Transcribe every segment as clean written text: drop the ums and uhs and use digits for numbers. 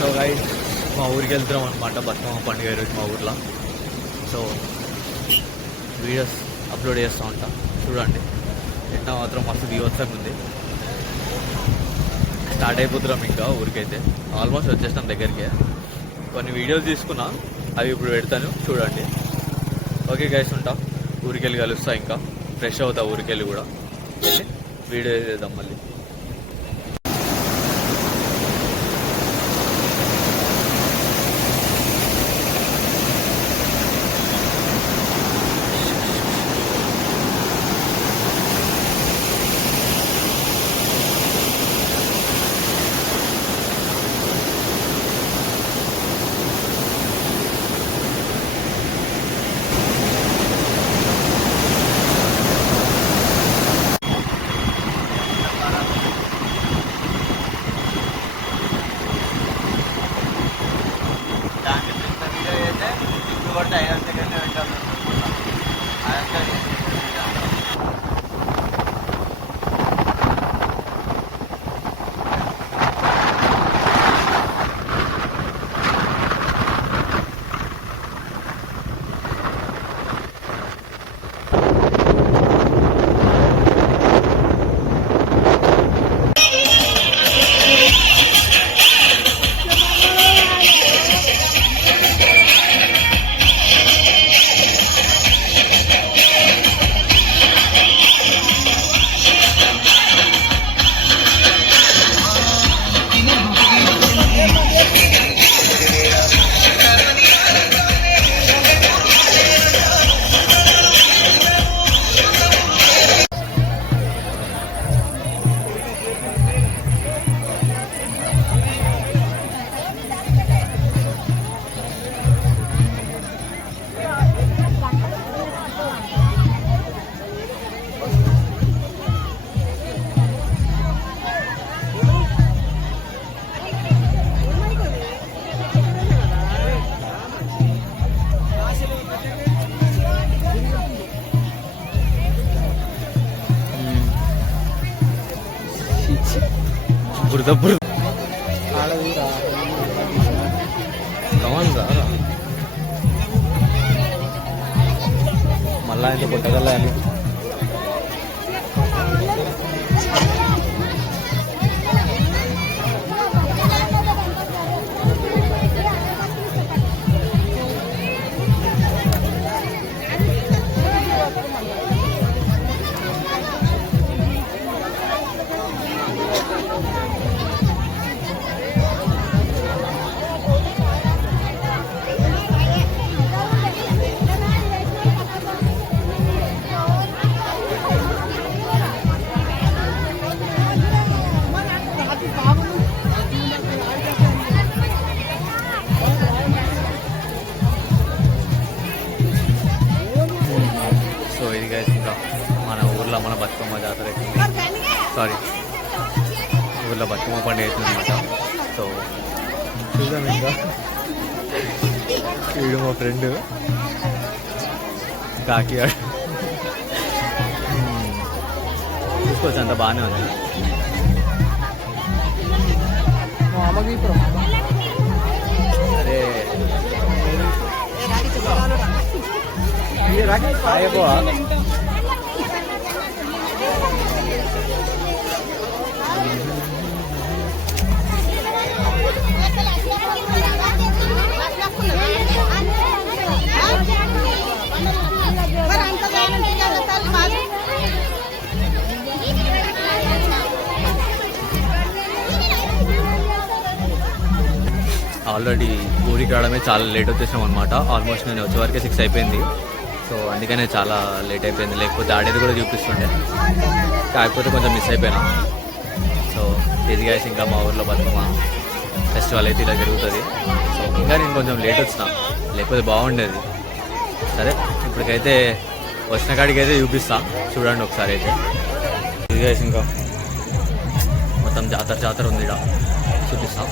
So guys మా ఊరికి వెళ్తున్నాం అనమాట బతుకమ్మ పండుగ ఈరోజు మా ఊర్లో. సో వీడియోస్ అప్లోడ్ చేస్తూ ఉంటాం, చూడండి. ఎండ మాత్రం మస్తు బీభత్సంగా ఉంది. స్టార్ట్ అయిపోతున్నాం ఇంకా ఊరికైతే, ఆల్మోస్ట్ వచ్చేస్తాం దగ్గరికి. కొన్ని వీడియోస్ తీసుకున్నా, అవి ఇప్పుడు పెడతాను, చూడండి. ఓకే గైస్, ఉంటా. ఊరికెళ్ళి కలుస్తా, ఇంకా ఫ్రెష్ అవుతా. ఊరికెళ్ళి కూడా వెళ్ళి వీడియో చేద్దాం మళ్ళీ. బురద బురద మళ్ళా ఇంత పుట్టగల అని. మన ఊర్లో మన బతుకమ్మ జాతర అవుతుంది, సారీ ఊర్లో బతుకమ్మ పండుగ అవుతుంది అనమాట. సో చూద్దాం. ఇంకా వీడు మా ఫ్రెండ్ కాకియాడు, చూసుకోవచ్చు, అంత బాగానే ఉంది. అరే అయిపోవా ఆల్రెడీ ఊరికి రావడమే చాలా లేట్ వచ్చేసాం అనమాట. ఆల్మోస్ట్ నేను వచ్చే వరకే 6 అయిపోయింది. సో అందుకనే చాలా లేట్ అయిపోయింది, లేకపోతే ఆడేది కూడా చూపిస్తుండే, కాకపోతే కొంచెం మిస్ అయిపోయినా. సో ఇది గైస్, ఇంకా మా ఊర్లో బతుకమ్మ ఫెస్టివల్ అయితే ఇలా జరుగుతుంది. సో ఇంకా నేను కొంచెం లేట్ వచ్చిన, లేకపోతే బాగుండేది. సరే ఇప్పటికైతే వచ్చిన కాడికి అయితే చూపిస్తా, చూడండి ఒకసారి. అయితే ఇది గైస్, ఇంకా మొత్తం జాతర ఉంది ఇక్కడ, చూపిస్తా.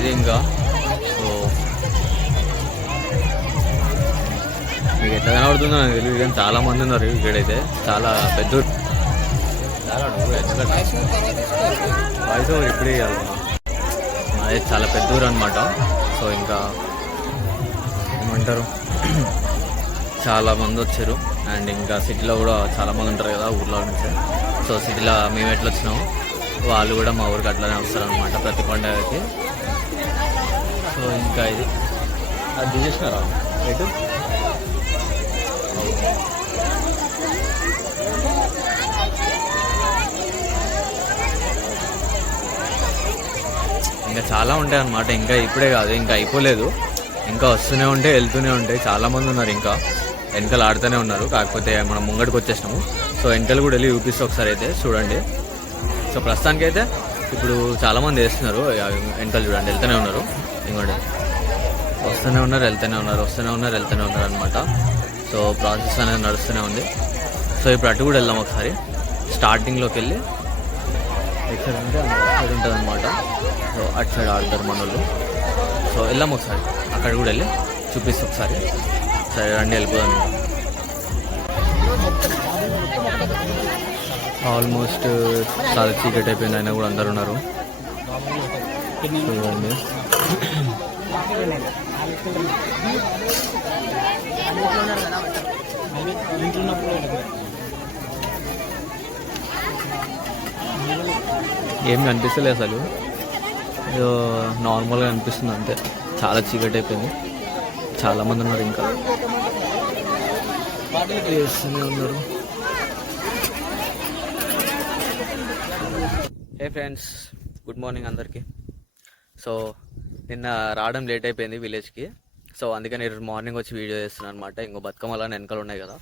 ఇది ఇంకా సో మీకు ఎట్లా కనబడుతుందో నాకు తెలియదు కానీ చాలా మంది ఉన్నారు ఇక్కడైతే. చాలా పెద్ద వాయిస్ ఓవర్ ఇప్పుడే అదే చాలా పెద్ద ఊరు అనమాట. సో ఇంకా ఏమంటారు చాలా మంది వచ్చారు. అండ్ ఇంకా సిటీలో కూడా చాలా మంది ఉంటారు కదా ఊర్లో నుంచి. సో సిటీలో మేము ఎట్లా వచ్చినాము వాళ్ళు కూడా మా ఊరికి అట్లానే వస్తారనమాట ప్రతి పండుగకి. సో ఇంకా ఇది అది చేసినారా ఎటు ఇంకా చాలా ఉంటాయి అన్నమాట. ఇంకా ఇప్పుడే కాదు, ఇంకా అయిపోలేదు, ఇంకా వస్తూనే ఉంటాయి వెళ్తూనే ఉంటాయి. చాలామంది ఉన్నారు ఇంకా వెనకలు ఆడుతూనే ఉన్నారు. కాకపోతే మనం ముంగడికి వచ్చేసినాము. సో వెనకలు కూడా వెళ్ళి చూపిస్తే ఒకసారి అయితే చూడండి. సో ప్రస్తుతానికి అయితే ఇప్పుడు చాలామంది వేస్తున్నారు వెనకలు చూడండి, వెళ్తూనే ఉన్నారు. ఇంకోటి వస్తూనే ఉన్నారు వెళ్తూనే ఉన్నారు, వస్తూనే ఉన్నారు వెళ్తూనే ఉన్నారు అనమాట. సో ప్రాసెస్ అనేది నడుస్తూనే ఉంది. సో ఇప్పుడు అటు కూడా వెళ్దాం ఒకసారి. స్టార్టింగ్లోకి వెళ్ళి ఎటు సైడ్ ఉంటే అటు సైడ్ ఉంటుంది అనమాట. సో అటు సైడ్ ఆడతారు మన వాళ్ళు. సో వెళ్దాం ఒకసారి, అక్కడ కూడా వెళ్ళి చూపిస్తే ఒకసారి. సరే రండి వెళ్ళిపోదాం. ఆల్మోస్ట్ చాలా చీకటి అయిపోయింది, అయినా కూడా అందరు ఉన్నారు చూడండి. ఏం కనిపిస్తలేదు అసలు, ఏదో నార్మల్గా అనిపిస్తుంది అంతే. చాలా చీకటి అయిపోయింది, చాలామంది ఉన్నారు ఇంకా వేస్తూనే ఉన్నారు. హే ఫ్రెండ్స్, గుడ్ మార్నింగ్ అందరికీ. సో నిన్న రావడం లేట్ అయిపోయింది విలేజ్కి. సో అందుకని ఈరోజు మార్నింగ్ వచ్చి వీడియో చేస్తున్నాను అనమాట. ఇంకో బతుకమ్మలు అని వెనకాల ఉన్నాయి కదా.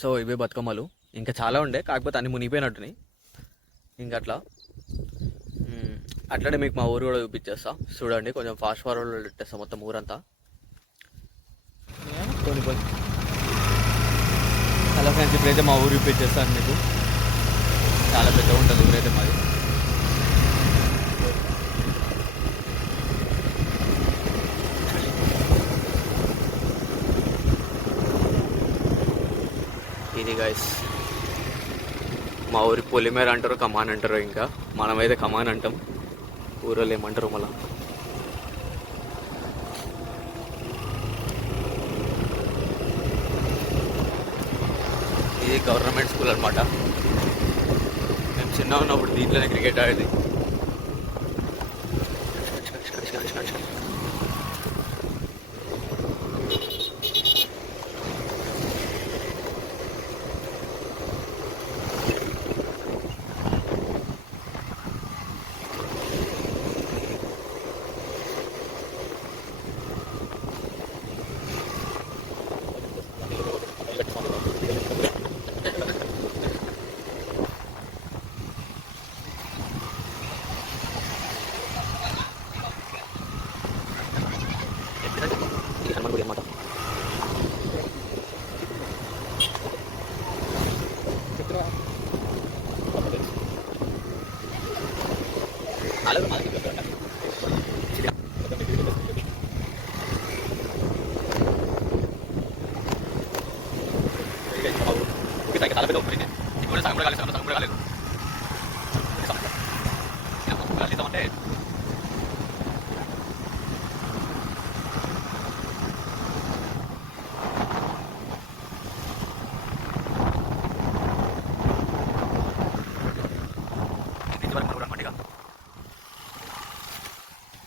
సో ఇవే బతుకమ్మలు, ఇంకా చాలా ఉండే, కాకపోతే అన్ని మునిగిపోయినట్టున్నాయి. ఇంకా అట్లనే మీకు మా ఊరు కూడా చూపించేస్తా చూడండి. కొంచెం ఫాస్ట్ ఫార్వర్డ్లో పెట్టేస్తా మొత్తం ఊరంతా. హలో ఫ్రెండ్స్, ఇప్పుడైతే మా ఊరు చూపించేస్తాను మీకు. చాలా పెద్దగా ఉంటుంది ఊరైతే మాది. ఇది గైస్ మా ఊరి పొలిమేర అంటారు, కమాన్ అంటారు. ఇంకా మనమైతే కమాన్ అంటాం, ఊరోళ్ళు ఏమంటారు మళ్ళా. ఇది గవర్నమెంట్ స్కూల్ అనమాట. మేము చిన్న ఉన్నప్పుడు దీంట్లోనే క్రికెట్ ఆడేది.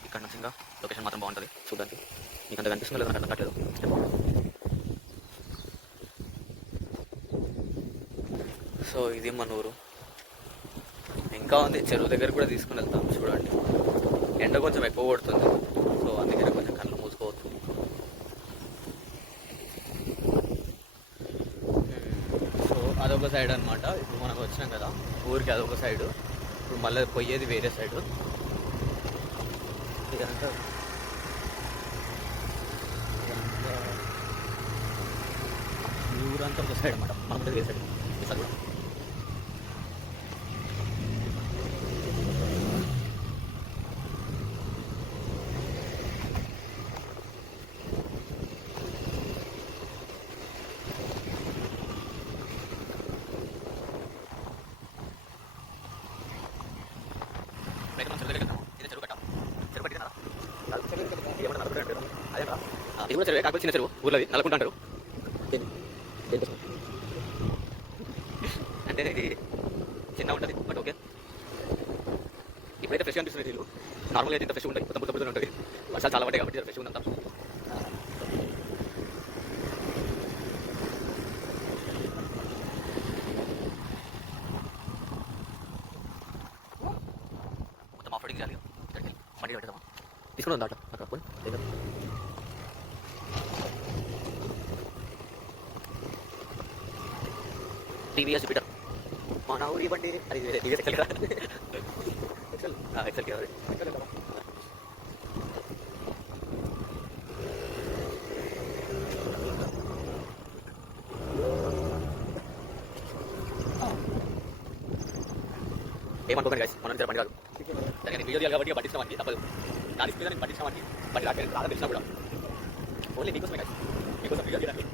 ఇక్కడ నుంచి ఇంకా లొకేషన్ మాత్రం బాగుంటుంది చూడడానికి. మీకు అంత కనిపిస్తుంది లేదా నాకు అర్థం కావట్లేదు. సో ఇది మన ఊరు. ఇంకా ఉంది, చెరువు దగ్గర కూడా తీసుకుని వెళ్తాం చూడండి. ఎండ కొంచెం ఎక్కువ కొడుతుంది, సో అందుకనే కొంచెం కళ్ళు మూసుకోవచ్చు. సో అదొక సైడ్ అనమాట. ఇప్పుడు మనకు వచ్చినాం కదా ఊరికి, అదొక సైడు. ఇప్పుడు మళ్ళీ పోయేది వేరే సైడు. ఇదంతా ఊరంతా ఒక సైడ్ అనమాట, మనం వేరే సైడ్. ఇది కూడా చెరువే, కాకపోతే చిన్న చెరువు ఊర్లో నలుకుంటారు. అంటే ఇది చిన్న ఉంటుంది బట్ ఓకే. ఇప్పుడైతే ఫ్రెష్గా అనిపిస్తుంది నీళ్ళు. నార్మల్గా అయితే ఇంత ఫ్రెష్గా ఉంటుంది, మొత్తం బుద్ధ ఉంటుంది. వర్షాలు చాలా పడ్డాయి కాబట్టి ఫ్రెష్గా ఉందంతా. మొత్తం ఆఫ్ రోడింగ్ చేయాలి. ఇక్కడికి మనీ పెట్టేద్దామా? తీసుకుని దాట అక్కడ పోయి టీవీఎస్ జూపిటర్ మన ఊరి బండి. అది టీవీఎస్ ఎక్సెల్ కదా, ఎక్సెల్ కదా. ఏమనుకోకండి గైస్, మనం బండి కాదు, దానికి వీడియో చేయాలి కాబట్టి పట్టించామండి, తప్పదు. దాని స్పీడ్ నేను పట్టించామండి, బండి రాక రాదా తెలిసినా కూడా ఓన్లీ మీకోసమే గైస్, మీకోసం వీడియో చేయాలి.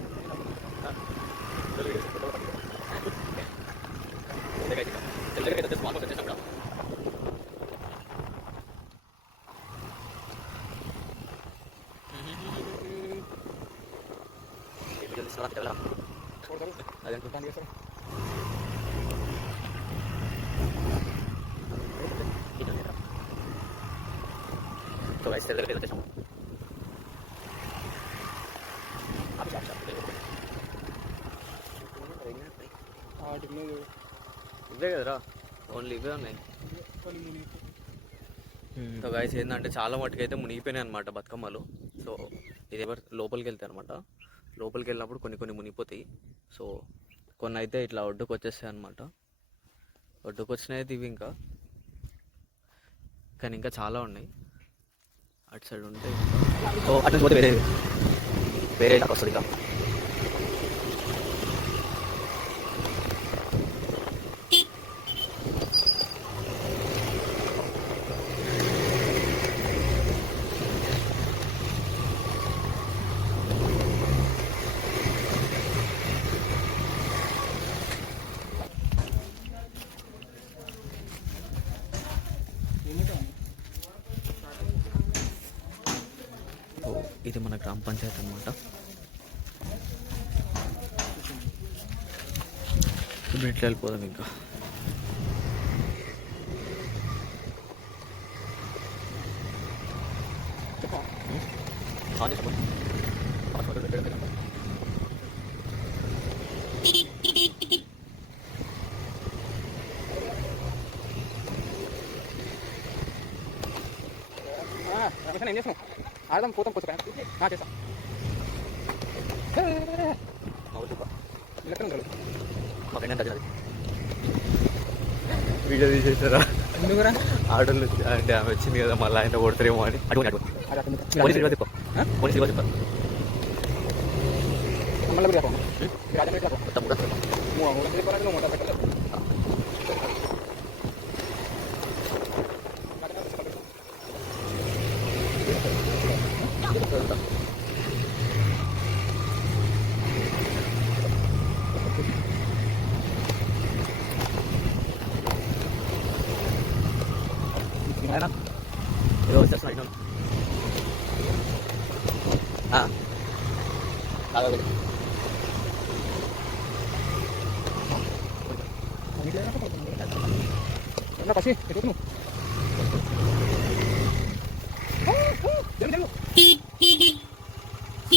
तो guys तेरे पे వచ్చేసాం. ఇవే కదరా, ఓన్లీ ఇవే ఉన్నాయి. సో గైస్ ఏంటంటే చాలా మటుకు అయితే మునిగిపోయినాయి అనమాట బతుకమ్మలు. సో ఇది ఎవరు లోపలికి వెళ్తాయి అనమాట. లోపలికి వెళ్ళినప్పుడు కొన్ని మునిగిపోతాయి. సో కొన్ని అయితే ఇట్లా ఒడ్డుకు వచ్చేస్తాయి అనమాట. ఒడ్డుకు వచ్చినాయి ఇవి ఇంకా, కానీ ఇంకా చాలా ఉన్నాయి అటు సైడ్ ఉంటాయి. సో అటు నుంచి పోతే వేరే ఇలా వస్తుంది. ఇంకా ఇది మన గ్రామ పంచాయతీ అన్నమాట. ఇప్పుడు ఇట్లా వెళ్ళిపోదాం ఇంకా. ఏం చేస్తాం? ఆడదాం, పోతాం కొంచెం చేస్తాం. వీడియో తీసేసారా? ఆటోలు అంటే ఆమె వచ్చింది కదా, మళ్ళీ ఆయన కొడతారేమో అని.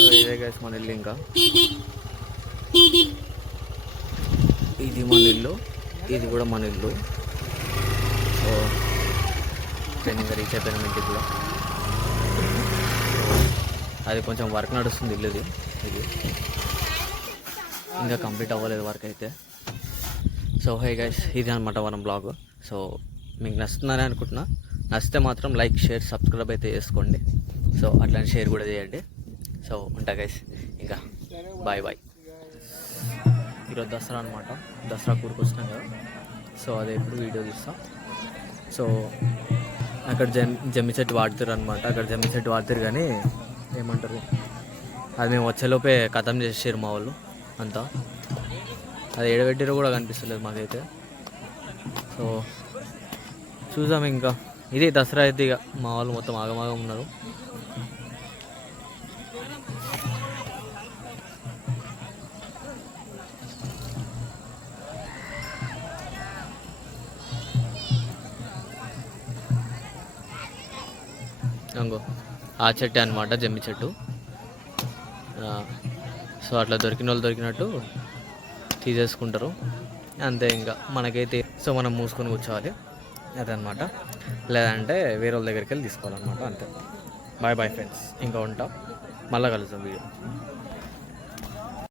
ఇదే గైస్ మన ఇల్లు. ఇంకా ఇది మన ఇల్లు, ఇది కూడా మన ఇల్లు. సో నేను ఇంకా రీచ్ అయిపోయినా ఇంటికి కూడా. అది కొంచెం వర్క్ నడుస్తుంది ఇల్లుది, ఇది ఇంకా కంప్లీట్ అవ్వలేదు వర్క్ అయితే. సో హై గైస్, ఇది అనమాట మనం బ్లాగ్. సో మీకు నచ్చుతుందని అనుకుంటున్నా. నచ్చితే మాత్రం లైక్, షేర్, సబ్స్క్రైబ్ అయితే చేసుకోండి. సో అట్లానే షేర్ కూడా చేయండి. సో ఉంటా గైస్, ఇంకా బాయ్ బాయ్. ఈరోజు దసరా అనమాట, దసరా కూరుకొచ్చినాం కదా. సో అదే ఇప్పుడు వీడియో తీస్తాం. సో అక్కడ జమ్మి చెట్టు వాడుతారు అనమాట. అక్కడ జమ్మి చెట్టు వాడుతారు కానీ ఏమంటారు, అది మేము వచ్చేలోపే ఖతం చేసేసారు మా వాళ్ళు అంతా. అది ఏడబెట్టిరో కూడా కనిపిస్తలేదు మాకైతే. సో చూద్దాం ఇంకా. ఇది దసరా అయితే ఇక మా వాళ్ళు మొత్తం ఆగమాగం ఉన్నారు. అంగో ఆ చెట్టు అనమాట, జమ్మి చెట్టు. సో అట్లా దొరికిన వాళ్ళు దొరికినట్టు తీసేసుకుంటారు అంతే. ఇంకా మనకైతే సో మనం మూసుకొని కూర్చోవాలి అదనమాట, లేదంటే వేరే వాళ్ళ దగ్గరికి వెళ్ళి తీసుకోవాలన్నమాట అంతే. బాయ్ బాయ్ ఫ్రెండ్స్, ఇంకా ఉంటాం, మళ్ళీ కలుద్దాం వీడియో.